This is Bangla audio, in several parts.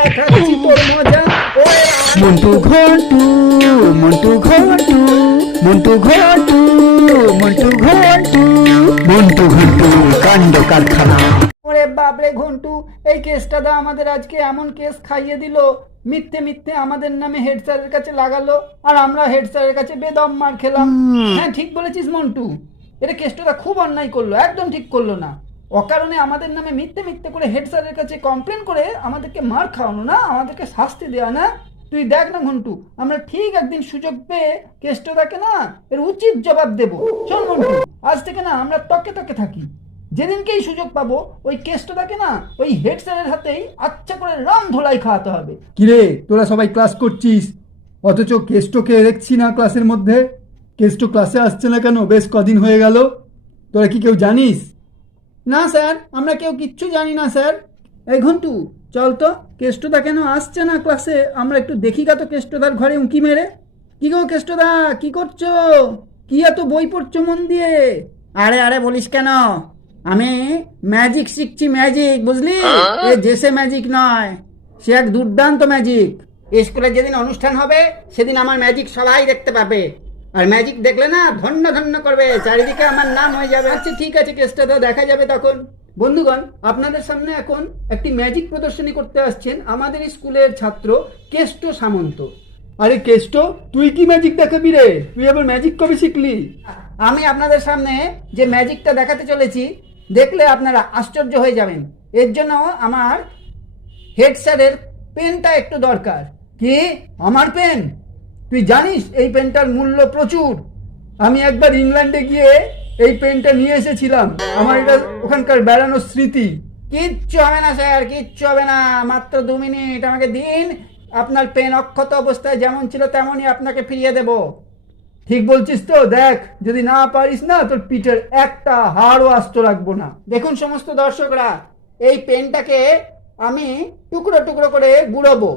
দেখাচ্ছি তোর মজা। ওরে মন্টু ঘন্টু, মন্টু ঘন্টু, মন্টু ঘন্টু, মন্টু ঘন্টু, মন্টু ঘন্টু কাণ্ড কারখানা। ওরে বাপরে ঘন্টু, এই কেসটা দা আমাদের আজকে এমন কেস খাইয়ে দিল, মিথ্যে মিথ্যে আমাদের নামে হেড স্যারের কাছে লাগালো, আর আমরা হেড স্যারের কাছে বেদম মার খেলাম। হ্যাঁ ঠিক বলেছিস মন্টু, এটা কেসটা খুব অন্যায় করলো, একদম ঠিক করলো না। অকারণে আমাদের নামে মিথ্যে মিথ্যে করে হেড স্যারের কাছে কমপ্লেন করে আমাদেরকে মার খাওয়ানো না, আমাদেরকে শাস্তি দেওয়া না। তুই দেখ না ঘন্টু, আমরা ঠিক একদিন সুযোগ পেয়ে কেষ্টদাকে না এর উচিত জবাব দেব। শোন মন্টু, আজ থেকে না আমরা তকে তকে থাকি, যেদিনকেই সুযোগ পাবো ওই কেষ্টদাকে না ওই হেড স্যারের হাতেই আচ্ছা করে রাম ধোলাই খাওয়াতে হবে। কিরে তোরা সবাই ক্লাস করছিস, অথচ কেষ্টকে দেখছি না ক্লাসের মধ্যে। কেষ্ট ক্লাসে আসছে না কেন? বেশ কদিন হয়ে গেল। তোরা কি কেউ জানিস? না স্যার, আমরা কেউ কিচ্ছু জানি না স্যার। এই ঘন্টু, চল তো, কেষ্টদা কেন আসছে না ক্লাসে, আমরা একটু দেখি গা তো কেষ্টদার ঘরে উঁকি মেরে। কি গো কেষ্টদা, কি করছো? কি এত বই পড়ছো মন দিয়ে? আরে আরে বলিস কেন, আমি ম্যাজিক শিখছি, ম্যাজিক, বুঝলি? এ জেসে ম্যাজিক নয়, সে এক দুর্দান্ত ম্যাজিক। স্কুলে যেদিন অনুষ্ঠান হবে সেদিন আমার ম্যাজিক সবাই দেখতে পাবে, আর ম্যাজিক দেখলে না ধন্য ধন্য করবে, চারিদিকে আমার নাম হয়ে যাবে। আচ্ছা ঠিক আছে কেষ্টদা, দেখা যাবে তখন। বন্ধুগণ, আপনাদের সামনে এখন একটি ম্যাজিক প্রদর্শনী করতে আসছেন আমাদের স্কুলের ছাত্র কেষ্ট সামন্ত। আরে কেষ্ট, তুই কি ম্যাজিক দেখাবি রে? তুই আবার ম্যাজিক কবে শিখলি? আমি আপনাদের সামনে যে ম্যাজিকটা দেখাতে চলেছি, দেখলে আপনারা আশ্চর্য হয়ে যাবেন। এর জন্য আমার হেড স্যারের পেনটা একটু দরকার। কি? আমার পেন? তুই জানিস এই পেনটার মূল্য প্রচুর। আমি একবার ইংল্যান্ডে গিয়ে এই পেনটা নিয়ে এসেছিলাম, আমার এটা ওখানকার বেড়ানোর স্মৃতি। কিচ্ছু হবে না স্যার, কিচ্ছু হবে না, মাত্র 2 মিনিট আমাকে দিন, আপনার পেন অক্ষত অবস্থায় যেমন ছিল তেমনই আপনাকে ফিরিয়ে দেব। ঠিক বলছিস তো? দেখ, যদি না পারিস না তোর পিঠের একটা হাড়ও আস্ত রাখবো না। দেখুন সমস্ত দর্শকরা, এই পেনটাকে আমি টুকরো টুকরো করে গুঁড়োবো,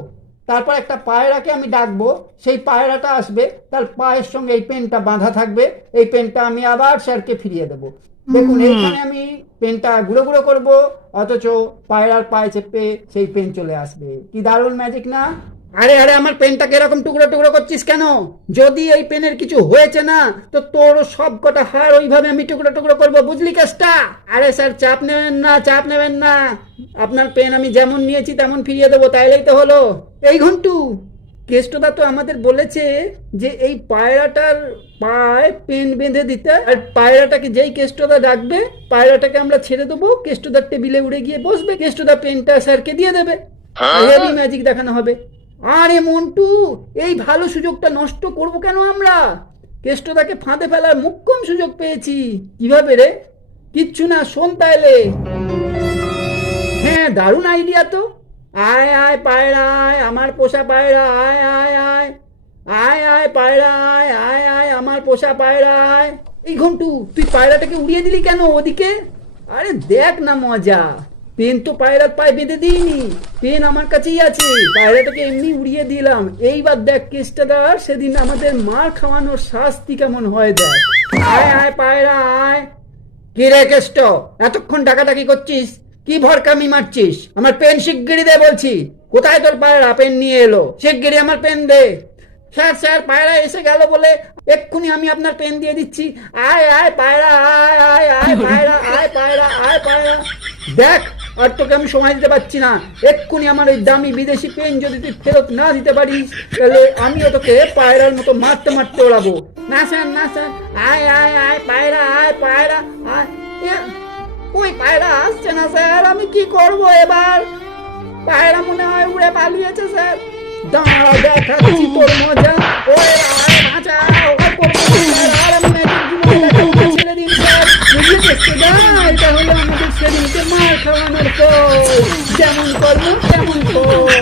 তারপর একটা পায়রাকে আমি ডাকবো, সেই পায়রাটা আসবে, তার পায়ের সঙ্গে এই পেনটা বাঁধা থাকবে, এই পেনটা আমি আবার স্যারকে ফিরিয়ে দেবো। দেখুন এইখানে আমি পেনটা গুঁড়ো গুঁড়ো করবো, অথচ পায়রার পায়ে চেপে সেই পেন চলে আসবে। কি দারুণ ম্যাজিক না? আরে আরে আমার পেনটাকে এরকম টুকরো টুকরো করছিস কেন? যদি এই পেনের কিছু হয়েছে না তো তোর সব কটা হাড় ওইভাবে আমি টুকরো টুকরো করবো, বুঝলি কেসটা? আরে স্যার চাপ নেবেন না, চাপ নেবেন না, আপনার পেন আমি যেমন নিয়েছি তেমন ফিরিয়ে দেবো, তাইলেই তো হলো। এই ঘন্টু, কেষ্টদা তো আমাদের বলেছে যে এই পায়রাটার পায়ে পেন বেঁধে দিতে, আর পায়রাটাকে যেই কেষ্টদা ডাকবে পায়রাটাকে আমরা ছেড়ে দেবো, কেষ্টদার টেবিলে উড়ে গিয়ে বসবে, কেষ্টদা পেনটা স্যারকে দিয়ে দেবে, হেভি ম্যাজিক দেখানো হবে। আরে মন্টু, এই ভালো সুযোগটা নষ্ট করব কেন আমরা? কেষ্টদাকে ফাঁদে ফেলার মোক্ষম সুযোগ পেয়েছি। কিভাবে রে? কিচ্ছু না, শোন তাইলে। হ্যাঁ দারুণ আইডিয়া তো। আয় আয় পায়রা আয়, আমার পোষা পায়রা আয় আয় আয়, আয় আয় পায়রা আয়, আয় আয় আমার পোষা পায়রা আয়। এই ঘন্টু, তুই পায়রাটাকে উড়িয়ে দিলি কেন ওদিকে? আরে দেখ না মজা, পেন তো পায়রার পায়ে বেঁধে দিইনি, পেন আমার কাছেই আছে, পায়রাটাকে এমনি উড়িয়ে দিলাম। এইবার দেখ কেষ্টদার সেদিন আমাদের মার খাওয়ানোর শাস্তি কেমন হয় দেখ। আয় আয় পায়রা আয়। কি রে কেষ্ট, এতক্ষণ ডাকাডাকি করছিস, কি ভরকামি মারছিস? আমার পেন শিগগিরি দে বলছি। কোথায় তোর পায়রা? পেন নিয়ে এলো, শিগগিরি আমার পেন দে। স্যার স্যার পায়রা এসে গেল বলে এক্ষুনি আমি আপনার পেন দিয়ে দিচ্ছি। আয় আয় পায়রা আয়, আয় আয় পায়রা আয়, পায়রা আয় পায়রা। দেখ, আর তোকে আমি সময় দিতে পারছি না, এক্ষুনি আমার ওই দামি বিদেশি পেন যদি তুই ফেরত না দিতে পারিস তাহলে আমিও তোকে পায়রার মতো মারতে মারতে ওড়াবো। না স্যার, না স্যার, আয় আয় আয় পায়রা আয়, পায়রা আয়। ওই পায়রা আসছে না স্যার, আমি কি করব এবার? পায়রা মনে হয় উড়ে পালিয়েছে স্যার। দাঁড়া দেখাচ্ছি তোর মজা। ওই আয় বাঁচাও, আর আমি ছেড়ে দিন স্যার। বুঝেছিস তো? এটা হলো আমাদের সেদিনকে মার খাওয়ানোর পর, যেমন কর্ম তেমন ফল।